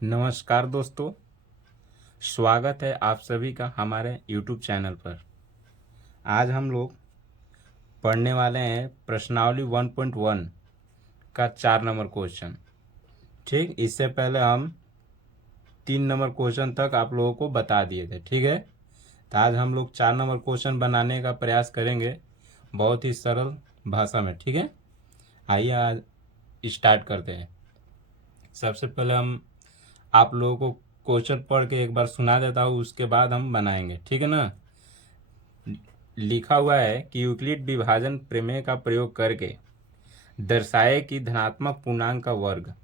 नमस्कार दोस्तों, स्वागत है आप सभी का हमारे YouTube चैनल पर। आज हम लोग पढ़ने वाले हैं प्रश्नावली 1.1 का 4 नंबर क्वेश्चन। ठीक, इससे पहले हम 3 नंबर क्वेश्चन तक आप लोगों को बता दिए थे। ठीक है, तो आज हम लोग 4 नंबर क्वेश्चन बनाने का प्रयास करेंगे बहुत ही सरल भाषा में। ठीक है, आइए आज स्टार्ट करते हैं। सबसे पहले हम आप लोगों को क्वेश्चन पढ़ के एक बार सुना देता हूँ, उसके बाद हम बनाएंगे। ठीक है ना। लिखा हुआ है कि यूक्लिड विभाजन प्रमेय का प्रयोग करके दर्शाए कि धनात्मक पूर्णांक का वर्ग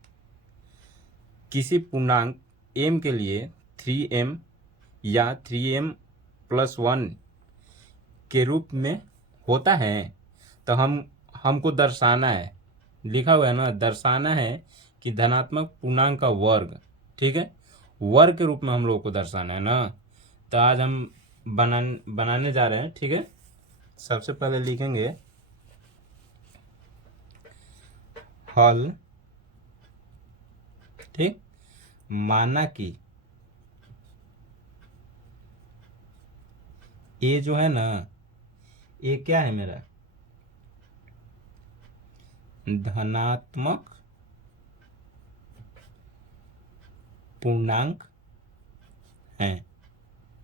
किसी पूर्णांक m के लिए 3m या 3m+1 के रूप में होता है। तो हमको दर्शाना है, लिखा हुआ है ना, दर्शाना है कि धनात्मक पूर्णांक का वर्ग, ठीक है, वर्ग के रूप में हम लोग को दर्शाना है ना। तो आज हम बनाने जा रहे हैं। ठीक है, सबसे पहले लिखेंगे हल। ठीक, माना कि ये जो है ना, ये क्या है मेरा, धनात्मक पूर्णांक है।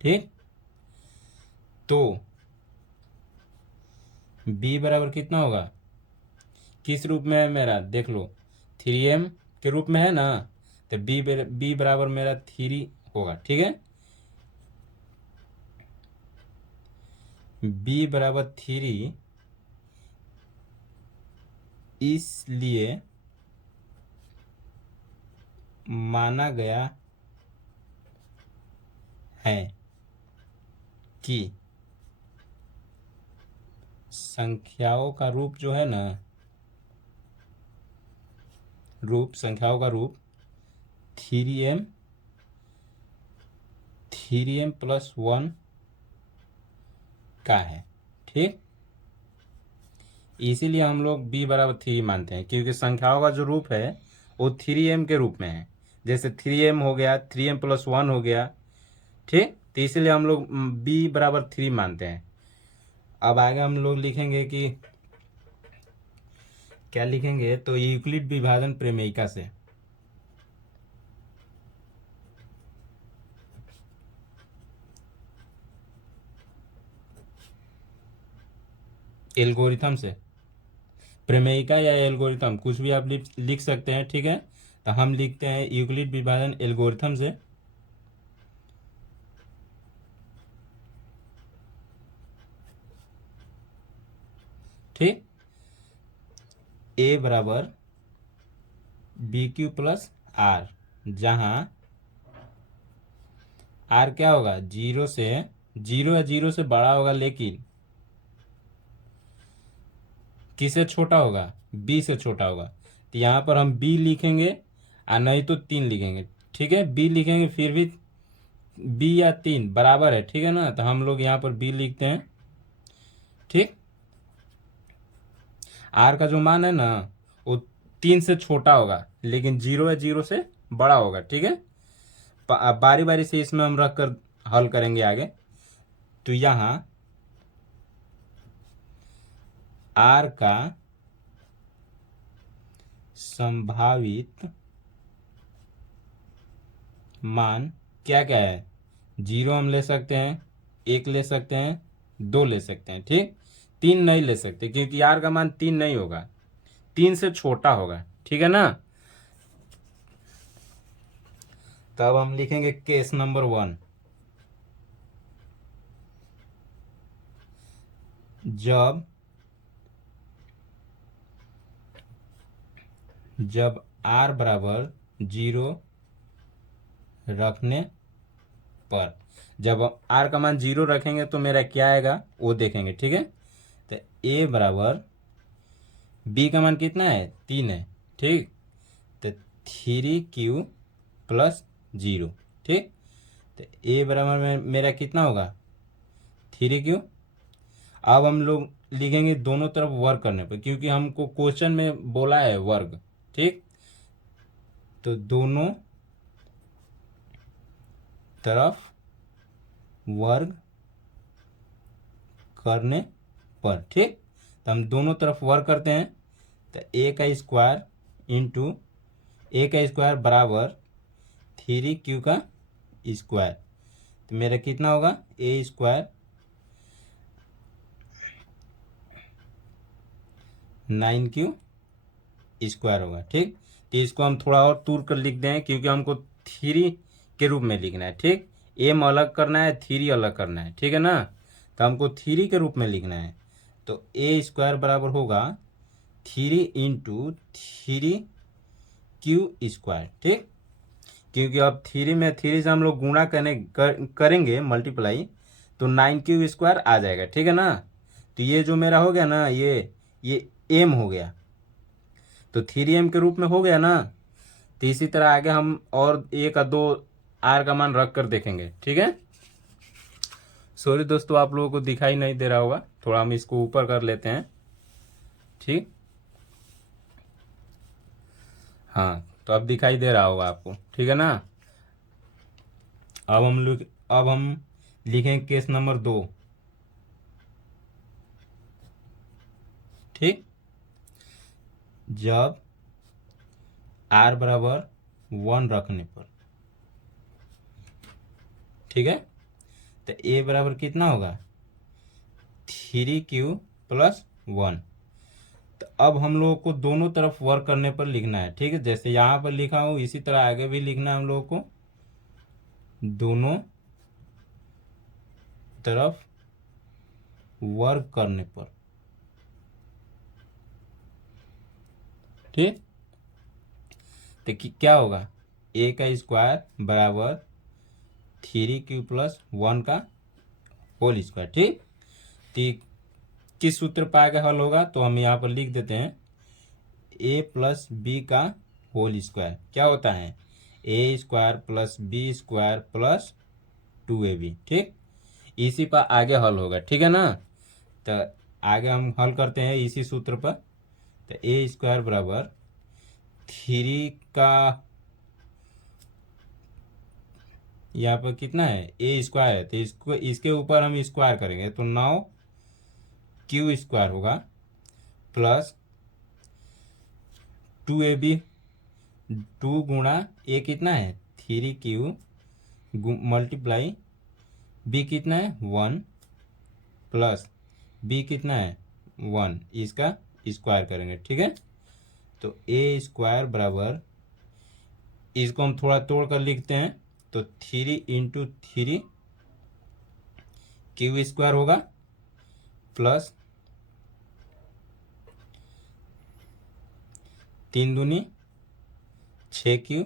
ठीक, तो b बराबर कितना होगा, किस रूप में है मेरा, देख लो, 3m के रूप में है ना। तो b बराबर मेरा 3 होगा। ठीक है, b बराबर 3, इसलिए माना गया है कि संख्याओं का रूप जो है ना, संख्याओं का रूप 3m+1 का है। ठीक, इसीलिए हम लोग b बराबर 3 मानते हैं, क्योंकि संख्याओं का जो रूप है वो 3m के रूप में है। जैसे 3m हो गया, 3m+1 हो गया। ठीक, तो इसीलिए हम लोग b बराबर 3 मानते हैं। अब आगे हम लोग लिखेंगे कि क्या लिखेंगे, तो यूक्लिड विभाजन प्रमेयिका से एल्गोरिथम से, प्रमेयिका या एल्गोरिथम कुछ भी आप लिख सकते हैं। ठीक है, तो हम लिखते हैं यूक्लिड विभाजन एल्गोरिथम से। ठीक, a बराबर BQ+R, जहां R क्या होगा, 0 या 0 से बड़ा होगा, लेकिन किससे छोटा होगा, b से छोटा होगा। तो यहाँ पर हम b लिखेंगे और नहीं तो 3 लिखेंगे। ठीक है, b लिखेंगे फिर भी b या 3 बराबर है। ठीक है ना, तो हम लोग यहाँ पर b लिखते हैं। ठीक, r का जो मान है ना वो 3 से छोटा होगा, लेकिन 0 या 0 से बड़ा होगा। ठीक है, बारी बारी से इसमें हम रख कर हल करेंगे आगे। तो यहाँ r का संभावित मान क्या क्या है, 0 हम ले सकते हैं, 1 ले सकते हैं, 2 ले सकते हैं। ठीक, 3 नहीं ले सकते, क्योंकि r का मान 3 नहीं होगा, 3 से छोटा होगा। ठीक है ना। तब हम लिखेंगे केस नंबर 1, जब r बराबर 0 रखने पर, जब r का मान 0 रखेंगे तो मेरा क्या आएगा वो देखेंगे। ठीक है, तो a बराबर b का मान कितना है, 3 है। ठीक, तो 3q+0। ठीक, तो a बराबर मेरा कितना होगा, 3q। अब हम लोग लिखेंगे दोनों तरफ वर्ग करने पर, क्योंकि हमको क्वेश्चन में बोला है वर्ग। ठीक, तो दोनों तरफ वर्ग करने पर। ठीक, तो हम दोनों तरफ वर्ग करते हैं, तो ए का स्क्वायर इंटू ए का स्क्वायर बराबर 3q का स्क्वायर। तो मेरा कितना होगा, ए स्क्वायर 9q स्क्वायर होगा। ठीक, तो इसको हम थोड़ा और तूर कर लिख दें, क्योंकि हमको 3 के रूप में लिखना है। ठीक, एम अलग करना है, 3 अलग करना है, ठीक है ना। तो हमको 3 के रूप में लिखना है, तो ए स्क्वायर बराबर होगा 3 इंटू 3q स्क्वायर। ठीक, क्योंकि अब 3 में 3 से हम लोग गुणा करेंगे मल्टीप्लाई, तो 9q स्क्वायर आ जाएगा। ठीक है ना। तो ये जो मेरा हो गया ना, ये एम हो गया, तो 3m के रूप में हो गया ना। तो इसी तरह आगे हम और 1 और 2 आर का मान रख कर देखेंगे। ठीक है, सॉरी दोस्तों, आप लोगों को दिखाई नहीं दे रहा होगा, थोड़ा हम इसको ऊपर कर लेते हैं। ठीक, हाँ, तो अब दिखाई दे रहा होगा आपको। ठीक है ना। अब हम लिखें केस नंबर 2। ठीक, जब r बराबर 1 रखने पर। ठीक है, तो a बराबर कितना होगा, 3q प्लस 1। तो अब हम लोगों को दोनों तरफ वर्क करने पर लिखना है। ठीक है, जैसे यहाँ पर लिखा हूँ इसी तरह आगे भी लिखना है हम लोगों को, दोनों तरफ वर्क करने पर। ठीक, तो क्या होगा, ए का स्क्वायर बराबर 3q प्लस 1 का होल स्क्वायर। ठीक, तो किस सूत्र पर आगे हल होगा, तो हम यहाँ पर लिख देते हैं a प्लस बी का होल स्क्वायर क्या होता है, A square plus B square plus 2ab। ठीक, इसी पर आगे हल होगा। ठीक है ना। तो आगे हम हल करते हैं इसी सूत्र पर, तो ए स्क्वायर बराबर 3 का यहाँ पर कितना है, ए स्क्वायर है, तो इसको इसके ऊपर हम स्क्वायर करेंगे, तो 9q स्क्वायर होगा प्लस 2ab। 2 गुणा ए कितना है 3q मल्टीप्लाई बी कितना है 1 प्लस बी कितना है 1, इसका स्क्वायर करेंगे। ठीक है, तो ए स्क्वायर बराबर, इसको हम थोड़ा तोड़ कर लिखते हैं, तो 3 इंटू 3 क्यू स्क्वायर होगा प्लस 3 दूनी 6q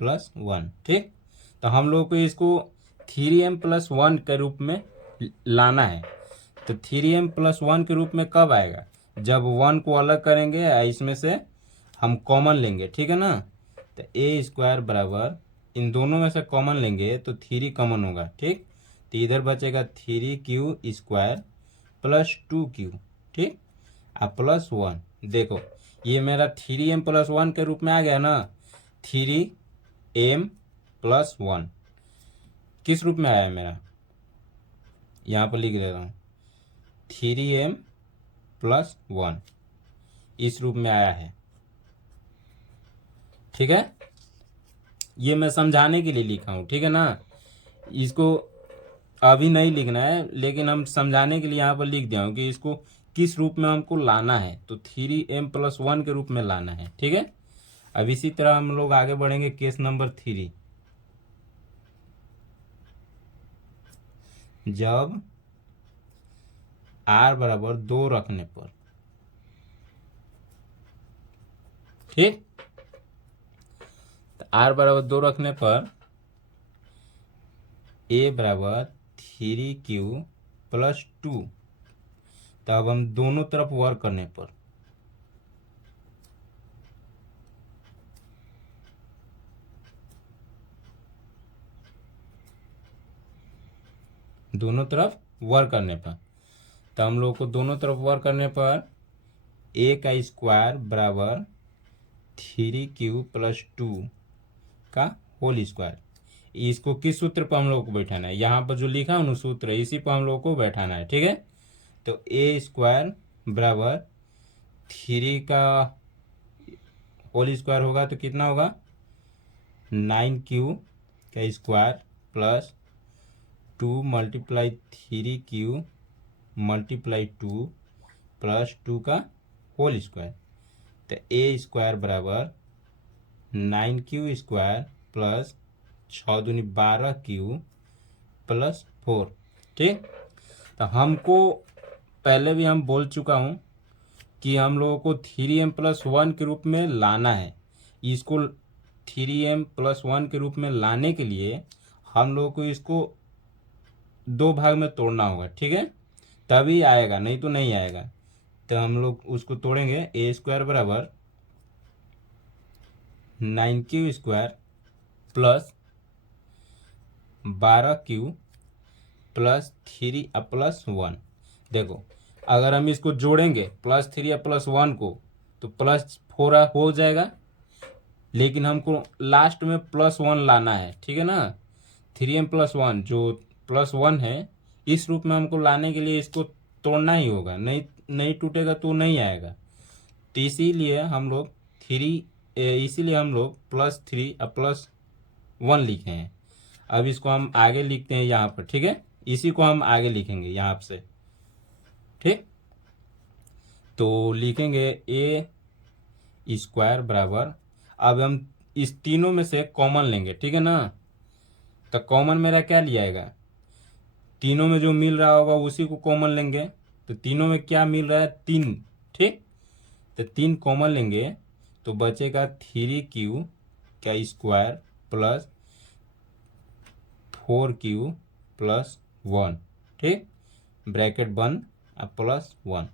प्लस 1। ठीक, तो हम लोग को इसको 3m प्लस 1 के रूप में लाना है। तो 3m प्लस 1 के रूप में कब आएगा, जब 1 को अलग करेंगे, इसमें से हम कॉमन लेंगे। ठीक है ना। तो ए स्क्वायर बराबर, इन दोनों में से कॉमन लेंगे तो 3 कॉमन होगा। ठीक, तो इधर बचेगा 3q स्क्वायर प्लस 2q। ठीक, अब प्लस 1, देखो ये मेरा 3m प्लस 1 के रूप में आ गया ना। 3m प्लस 1 किस रूप में आया है मेरा, यहाँ पर लिख देता हूँ, 3m प्लस 1 इस रूप में आया है। ठीक है, ये मैं समझाने के लिए लिखा हूँ। ठीक है ना, इसको अभी नहीं लिखना है, लेकिन हम समझाने के लिए यहाँ पर लिख दिया हूँ कि इसको किस रूप में हमको लाना है, तो 3m प्लस 1 के रूप में लाना है। ठीक है, अब इसी तरह हम लोग आगे बढ़ेंगे केस नंबर 3। जब r बराबर 2 रखने पर। ठीक, तो r बराबर 2 रखने पर a बराबर 3q प्लस 2। तब हम दोनों तरफ वर्क करने पर, दोनों तरफ वर्क करने पर, तो हम लोग को दोनों तरफ वर्क करने पर a का स्क्वायर बराबर 3q प्लस 2 का होल स्क्वायर। इसको किस सूत्र पर हम लोग को बैठाना है, यहाँ पर जो लिखा है ना सूत्र इसी पर हम लोग को बैठाना है। ठीक है, तो ए स्क्वायर बराबर 3 का होल स्क्वायर होगा तो कितना होगा 9q का square plus 2 multiply 3q multiply 2 plus 2 का होल स्क्वायर। तो ए स्क्वायर बराबर 9q स्क्वायर प्लस 6 दूनी 12q प्लस 4। ठीक, तो हमको पहले भी हम बोल चुका हूँ कि हम लोगों को 3m+1 के रूप में लाना है। इसको 3m+1 के रूप में लाने के लिए हम लोगों को इसको 2 भाग में तोड़ना होगा। ठीक है, तभी आएगा, नहीं तो नहीं आएगा। तो हम लोग उसको तोड़ेंगे। ए स्क्वायर बराबर 9q square plus 12q plus 3+1। देखो अगर हम इसको जोड़ेंगे +3+1 को तो +4 हो जाएगा, लेकिन हमको लास्ट में +1 लाना है। ठीक है ना, 3m+1 जो +1 है इस रूप में हमको लाने के लिए इसको तोड़ना ही होगा, नहीं टूटेगा तो नहीं आएगा। तो इसीलिए हम लोग +3+1 लिखे हैं। अब इसको हम आगे लिखते हैं यहाँ पर। ठीक है, इसी को हम आगे लिखेंगे यहाँ से। ठीक, तो लिखेंगे ए स्क्वायर बराबर, अब हम इस तीनों में से कॉमन लेंगे। ठीक है ना, तो कॉमन मेरा क्या लिया आएगा, तीनों में जो मिल रहा होगा उसी को कॉमन लेंगे। तो तीनों में क्या मिल रहा है 3। ठीक, तो 3 कॉमन लेंगे तो बचेगा 3q का स्क्वायर प्लस 4q प्लस 1। ठीक, ब्रैकेट बंद अब +1।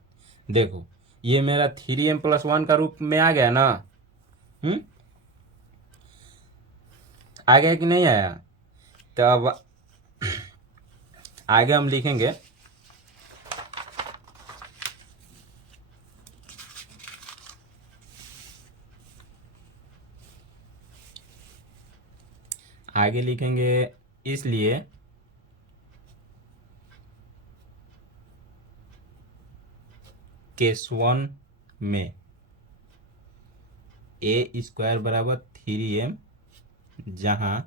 देखो ये मेरा 3m+1 का रूप में आ गया ना। आ गया कि नहीं आया। तो अब आगे हम लिखेंगे इसलिए केस 1 में ए स्क्वायर बराबर 3m, जहां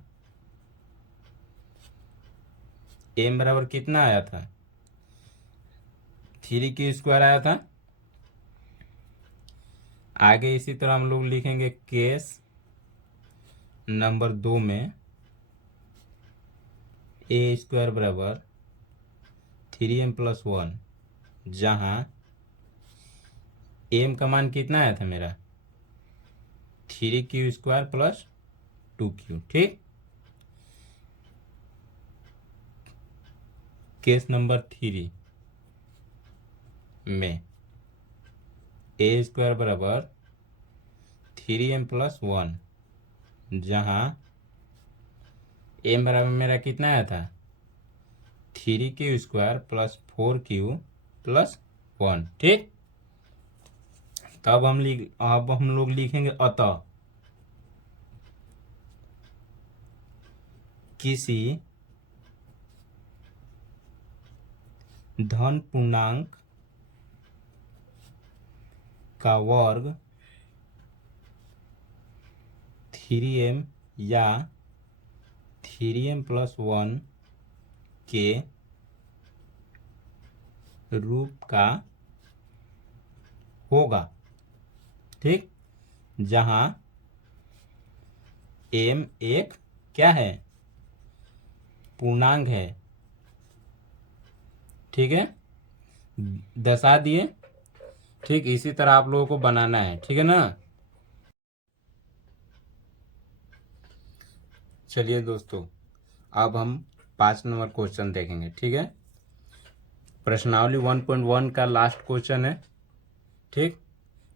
m बराबर कितना आया था 3q स्क्वायर आया था। आगे इसी तरह हम लोग लिखेंगे केस नंबर 2 में ए स्क्वायर बराबर 3m+1, जहां m का मान कितना आया था मेरा 3q स्क्वायर प्लस 2q। ठीक, केस नंबर 3 में ए स्क्वायर बराबर 3m+1, जहां m बराबर मेरा कितना आया था 3q square plus 4q plus 1। ठीक, तब अब हम लोग लिखेंगे अतः किसी धन पूर्णांक का वर्ग 3m या 3m+1 के रूप का होगा। ठीक, जहां m एक क्या है पूर्णांक है। ठीक है, दर्शा दिए। ठीक, इसी तरह आप लोगों को बनाना है। ठीक है ना। चलिए दोस्तों, अब हम 5 नंबर क्वेश्चन देखेंगे। ठीक है, प्रश्नावली 1.1 का लास्ट क्वेश्चन है। ठीक,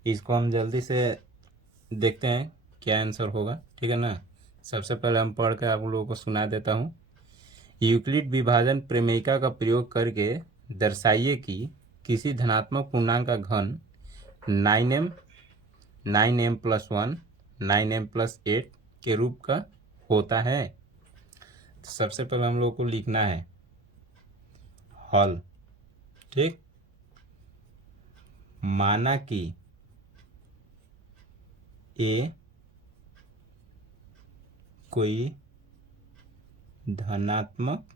इसको हम जल्दी से देखते हैं क्या आंसर होगा। ठीक है ना, सबसे पहले हम पढ़ कर आप लोगों को सुना देता हूँ। यूक्लिड विभाजन प्रमेयिका का प्रयोग करके दर्शाइए कि किसी धनात्मक पूर्णांक का घन 9m 9m+1 9m+8 के रूप का होता है। तो सबसे पहले हम लोग को लिखना है हल। ठीक, माना कि ए कोई धनात्मक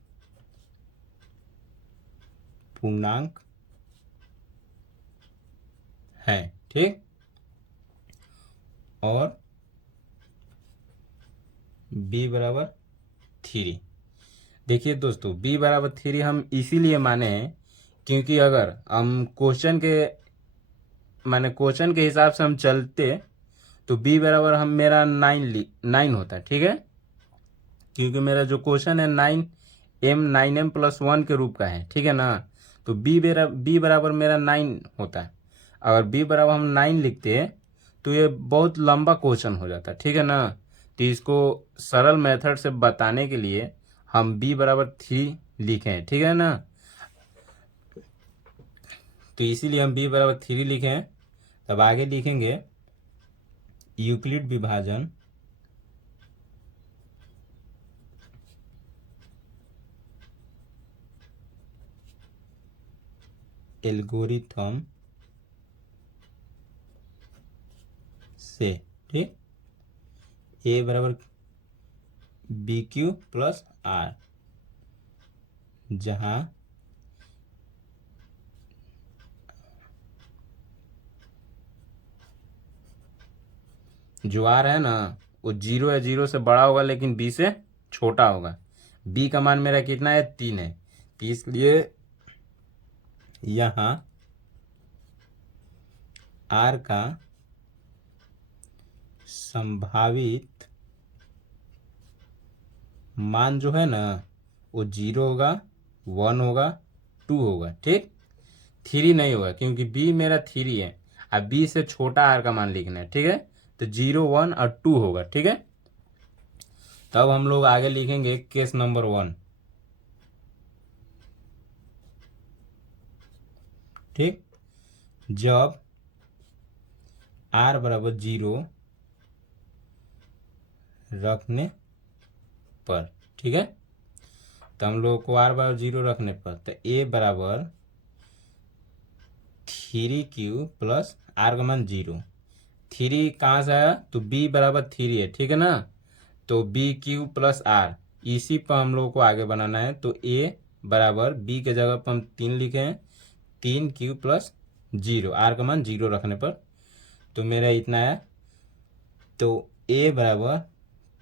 पूर्णांक है। ठीक, और b बराबर 3। देखिए दोस्तों, b बराबर 3 हम इसीलिए माने हैं क्योंकि अगर हम क्वेश्चन के हिसाब से हम चलते तो b बराबर हम मेरा 9 होता है। ठीक है, क्योंकि मेरा जो क्वेश्चन है 9m+1 के रूप का है। ठीक है ना, तो b बराबर मेरा 9 होता है। अगर b बराबर हम 9 लिखते हैं तो ये बहुत लंबा क्वेश्चन हो जाता है। ठीक है ना, तो इसको सरल मेथड से बताने के लिए हम b बराबर 3 लिखे हैं। ठीक है ना, तो इसीलिए हम b बराबर 3 लिखे हैं। तब आगे लिखेंगे यूक्लिड विभाजन एल्गोरिथम से। ठीक, a बराबर BQ+R, जहां जो आर है ना वो 0 या 0 से बड़ा होगा लेकिन b से छोटा होगा। b का मान मेरा कितना है, 3 है। तो इसलिए यहाँ r का संभावित मान जो है ना वो 0 होगा, 1 होगा, 2 होगा। ठीक, 3 नहीं होगा क्योंकि b मेरा 3 है। अब b से छोटा r का मान लिखना है। ठीक है, तो 0, 1 और 2 होगा। ठीक है, तब हम लोग आगे लिखेंगे केस नंबर 1। ठीक, जब r बराबर 0 रखने पर। ठीक है, तो हम लोग को r बराबर 0 रखने पर तो a बराबर 3Q+R का मान 0। 3 कहाँ से आया, तो b बराबर 3 है। ठीक है ना, तो BQ+R इसी पर हम लोग को आगे बनाना है। तो a बराबर b के जगह पर हम 3 लिखे हैं, 3Q+0, r का मान 0 रखने पर। तो मेरा इतना है, तो a बराबर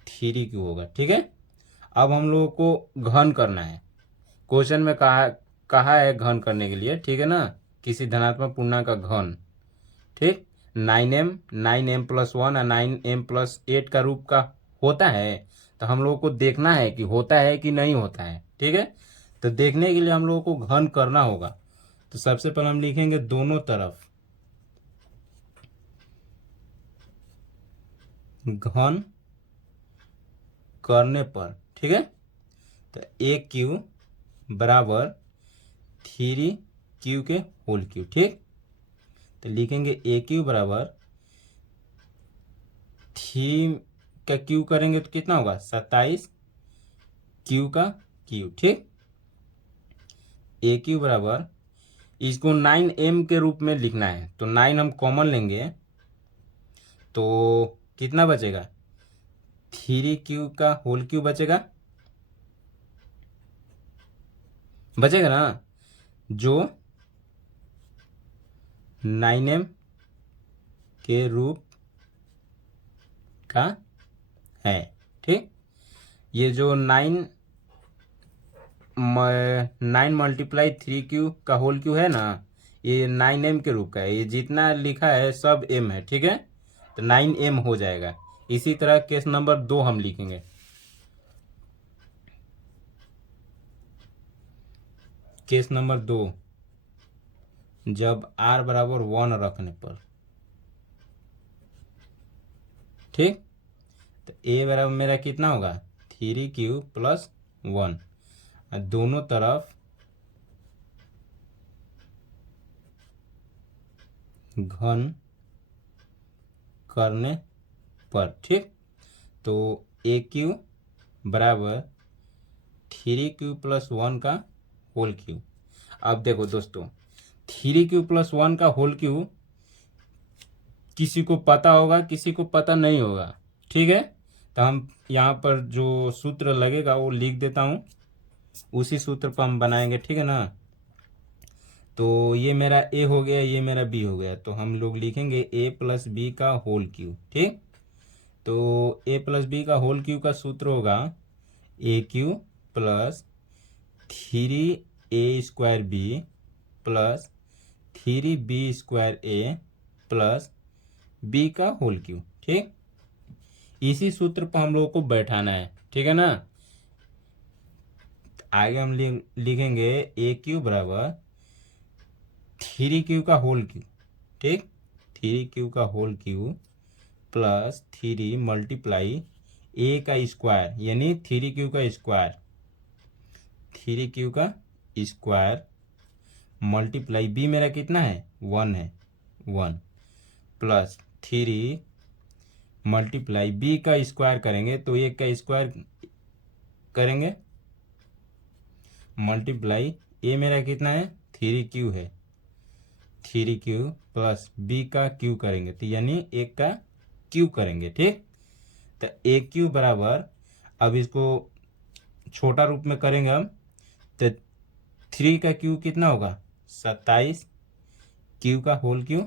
3Q होगा। ठीक है, अब हम लोगों को घन करना है। क्वेश्चन में कहा है घन करने के लिए। ठीक है ना, किसी धनात्मक पूर्णांक का घन। ठीक, 9m+1 और 9m+8 का रूप का होता है। तो हम लोगों को देखना है कि होता है कि नहीं होता है। ठीक है, तो देखने के लिए हम लोगों को घन करना होगा। तो सबसे पहले हम लिखेंगे दोनों तरफ घन करने पर। ठीक है, तो AQ बराबर 3Q के होल क्यूब। ठीक, तो लिखेंगे AQ बराबर 3 का क्यू करेंगे तो कितना होगा, 27Q का क्यूब। ठीक, AQ बराबर, इसको 9m के रूप में लिखना है तो 9 हम कॉमन लेंगे तो कितना बचेगा, 3Q का होल क्यूब बचेगा ना, जो 9m के रूप का है। ठीक, ये जो 9 × 3Q का होल क्यू है ना, ये 9m के रूप का है। ये जितना लिखा है सब m है। ठीक है, तो 9m हो जाएगा। इसी तरह केस नंबर 2 हम लिखेंगे। केस नंबर 2, जब r बराबर 1 रखने पर। ठीक, तो a बराबर मेरा कितना होगा, 3Q+1। दोनों तरफ घन करने पर। ठीक, तो AQ बराबर 3q+1 का होल क्यूब। अब देखो दोस्तों, 3q+1 का होल क्यूब किसी को पता होगा, किसी को पता नहीं होगा, ठीक है। तो हम यहाँ पर जो सूत्र लगेगा वो लिख देता हूँ, उसी सूत्र पर हम बनाएंगे, ठीक है ना। तो ये मेरा ए हो गया, ये मेरा बी हो गया, तो हम लोग लिखेंगे a+b का होल क्यूब, ठीक। तो a+b का होल क्यूब का सूत्र होगा a³ + 3a² b + 3b² a + b का होल क्यूब, ठीक। इसी सूत्र पर हम लोगों को बैठाना है, ठीक है ना। आगे हम लिखेंगे a³ = 3q का होल क्यूब, ठीक। 3q का होल क्यूब + 3 × a का स्क्वायर, यानी 3q का स्क्वायर, 3q का स्क्वायर मल्टीप्लाई b मेरा कितना है 1 है, 1 + 3 × b का स्क्वायर करेंगे तो 1 का स्क्वायर करेंगे मल्टीप्लाई a मेरा कितना है 3q है, 3q + b का q करेंगे तो यानी 1 का q करेंगे, ठीक। तो a³ बराबर, अब इसको छोटा रूप में करेंगे हम, तो 3 का क्यू कितना होगा 27, क्यू का होल क्यू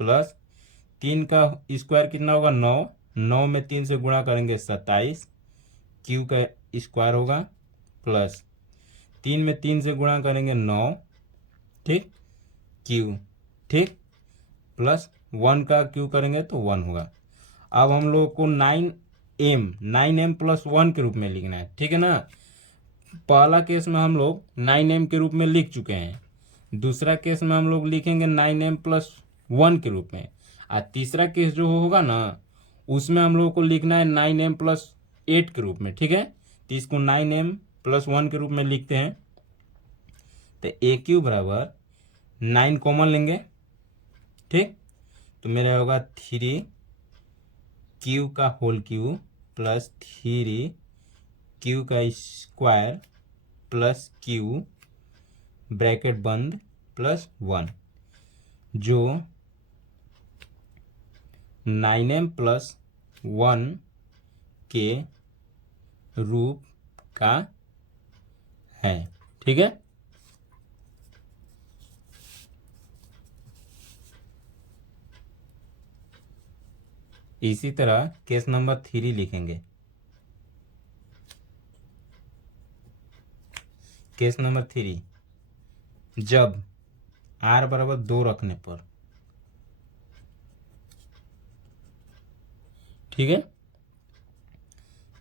प्लस 3 का स्क्वायर कितना होगा 9, 9 में 3 से गुणा करेंगे 27, क्यू का स्क्वायर होगा प्लस 3 में 3 से गुणा करेंगे 9, ठीक, क्यू, ठीक, प्लस 1 का क्यू करेंगे तो 1 होगा। अब हम लोग को 9m + 1 के रूप में लिखना है, ठीक है ना। पहला केस में हम लोग 9m के रूप में लिख चुके हैं, दूसरा केस में हम लोग लिखेंगे 9m + 1 के रूप में, और तीसरा केस जो होगा ना उसमें हम लोग को लिखना है 9m + 8 के रूप में, ठीक है। तो इसको 9m + 1 के रूप में लिखते हैं। तो a³ बराबर 9 कॉमन लेंगे, ठीक, तो मेरा होगा 3q का होल क्यूब प्लस 3q का स्क्वायर प्लस q ब्रैकेट बंद प्लस 1, जो 9m + 1 के रूप का है, ठीक है। इसी तरह केस नंबर 3 लिखेंगे। केस नंबर 3, जब r बराबर 2 रखने पर, ठीक है,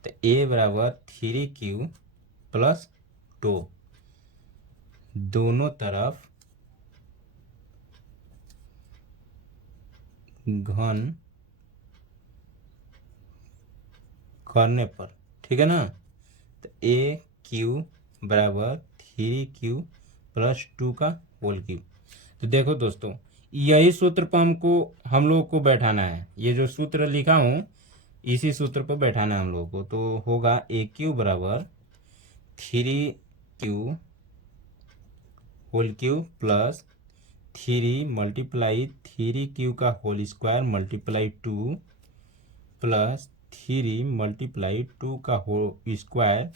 तो a बराबर 3q + 2, दोनों तरफ घन करने पर, ठीक है ना। तो a³ बराबर 3q + 2 का होल क्यूब। तो देखो दोस्तों, यही सूत्र पर हम लोग को बैठाना है, ये जो सूत्र लिखा हूँ इसी सूत्र पर बैठाना है हम लोग को। तो होगा a³ बराबर 3q whole cube plus 3 × 3q का होल स्क्वायर मल्टीप्लाई 2 प्लस 3 × 2 का whole square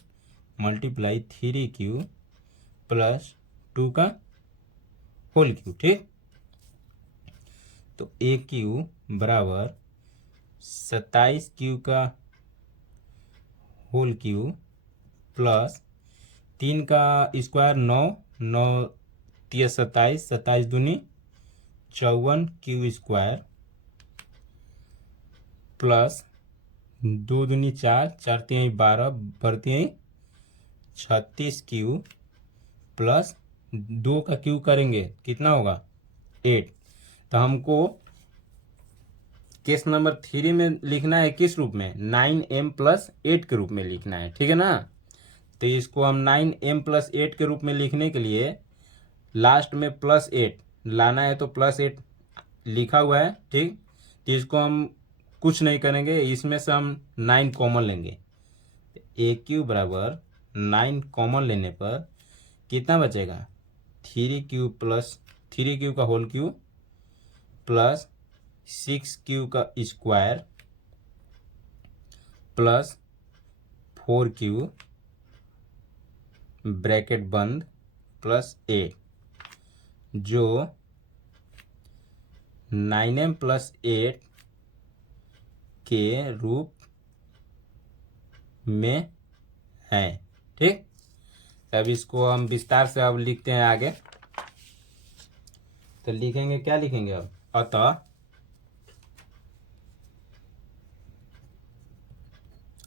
multiply 3q plus 2 का होल क्यूब, ठीक। तो a³ बराबर 27q का होल क्यूब प्लस 3 का स्क्वायर 9, 9 × 27, 27 दूनी 54 क्यू स्क्वायर प्लस 2 दूनी 4, 4 × 12 बढ़ती 36 क्यू प्लस 2 का क्यू करेंगे कितना होगा 8। तो हमको केस नंबर 3 में लिखना है किस रूप में 9m + 8 के रूप में लिखना है, ठीक है ना। तो इसको हम 9m + 8 के रूप में लिखने के लिए लास्ट में +8 लाना है, तो +8 लिखा हुआ है, ठीक। तो इसको हम कुछ नहीं करेंगे, इसमें से हम 9 कॉमन लेंगे। a³ बराबर 9 कॉमन लेने पर कितना बचेगा? 3 क्यूब का होल क्यूब प्लस 6 क्यूब का स्क्वायर प्लस 4 क्यूब ब्रैकेट बंद प्लस 8, जो 9m प्लस 8 के रूप में है। ठीक, अब इसको हम विस्तार से अब लिखते हैं आगे। तो लिखेंगे, क्या लिखेंगे अब?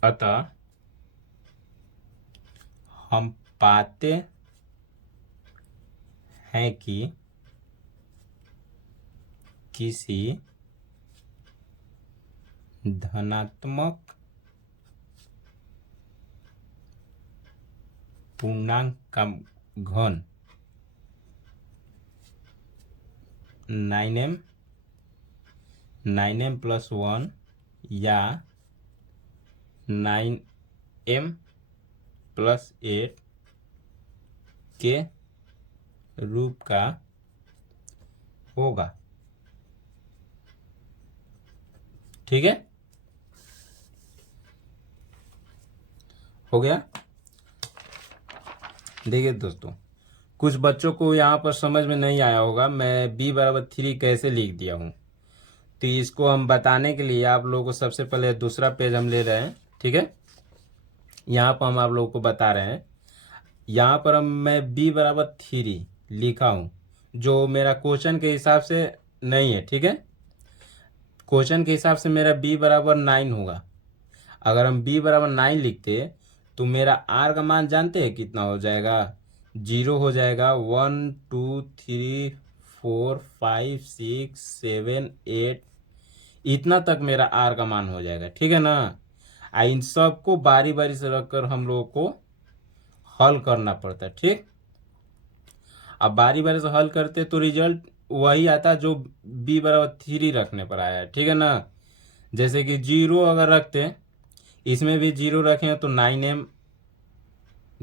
अतः हम पाते हैं कि किसी धनात्मक पूर्णांक का घन 9m प्लस 1 या 9m प्लस 8 के रूप का होगा। ठीक है, हो गया। देखिए दोस्तों, कुछ बच्चों को यहाँ पर समझ में नहीं आया होगा मैं b बराबर 3 कैसे लिख दिया हूँ। तो इसको हम बताने के लिए आप लोगों को सबसे पहले दूसरा पेज हम ले रहे हैं। ठीक है, यहाँ पर हम आप लोगों को बता रहे हैं, यहाँ पर मैं b बराबर 3 लिखा हूँ, जो मेरा क्वेश्चन के हिसाब से नहीं है। ठीक है, क्वेश्चन के हिसाब से मेरा b बराबर 9 होगा। अगर हम b बराबर 9 लिखते तो मेरा r का मान जानते हैं कितना हो जाएगा? 0 हो जाएगा। 1 2 3 4 5 6 7 8 इतना तक मेरा r का मान हो जाएगा। ठीक है ना? इन सब को बारी बारी से रखकर हम लोगों को हल करना पड़ता है। ठीक, अब बारी बारी से हल करते तो रिजल्ट वही आता जो b बराबर 3 रखने पर आया है। ठीक है ना? जैसे कि 0 अगर रखते, इसमें भी 0 रखें तो 9m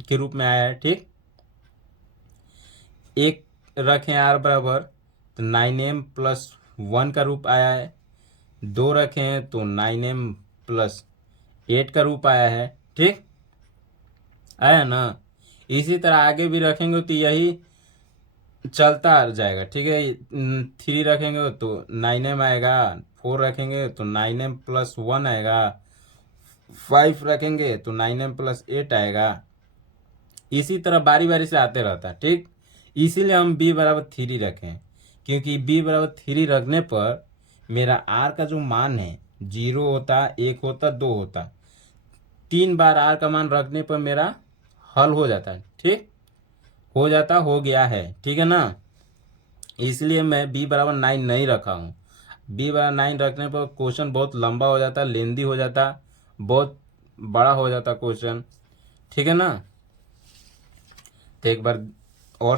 के रूप में आया है। ठीक, 1 रखें r बराबर तो 9m प्लस 1 का रूप आया है। 2 रखें तो 9m प्लस 8 का रूप आया है। ठीक, आया ना? इसी तरह आगे भी रखेंगे तो यही चलता जाएगा। ठीक है, 3 रखेंगे तो 9m आएगा, 4 रखेंगे तो 9m प्लस 1 आएगा, 5 रखेंगे तो 9m प्लस 8 आएगा। इसी तरह बारी बारी से आते रहता है। ठीक, इसीलिए हम b बराबर 3 रखें, क्योंकि b बराबर 3 रखने पर मेरा r का जो मान है 0 होता, 1 होता, 2 होता, 3 बार r का मान रखने पर मेरा हल हो जाता है। ठीक, हो जाता, हो गया है। ठीक है ना? इसलिए मैं b बराबर 9 नहीं रखा हूँ। b बराबर 9 रखने पर क्वेश्चन बहुत लंबा हो जाता, लेंदी हो जाता, बहुत बड़ा हो जाता क्वेश्चन। ठीक है ना? तो एक बार और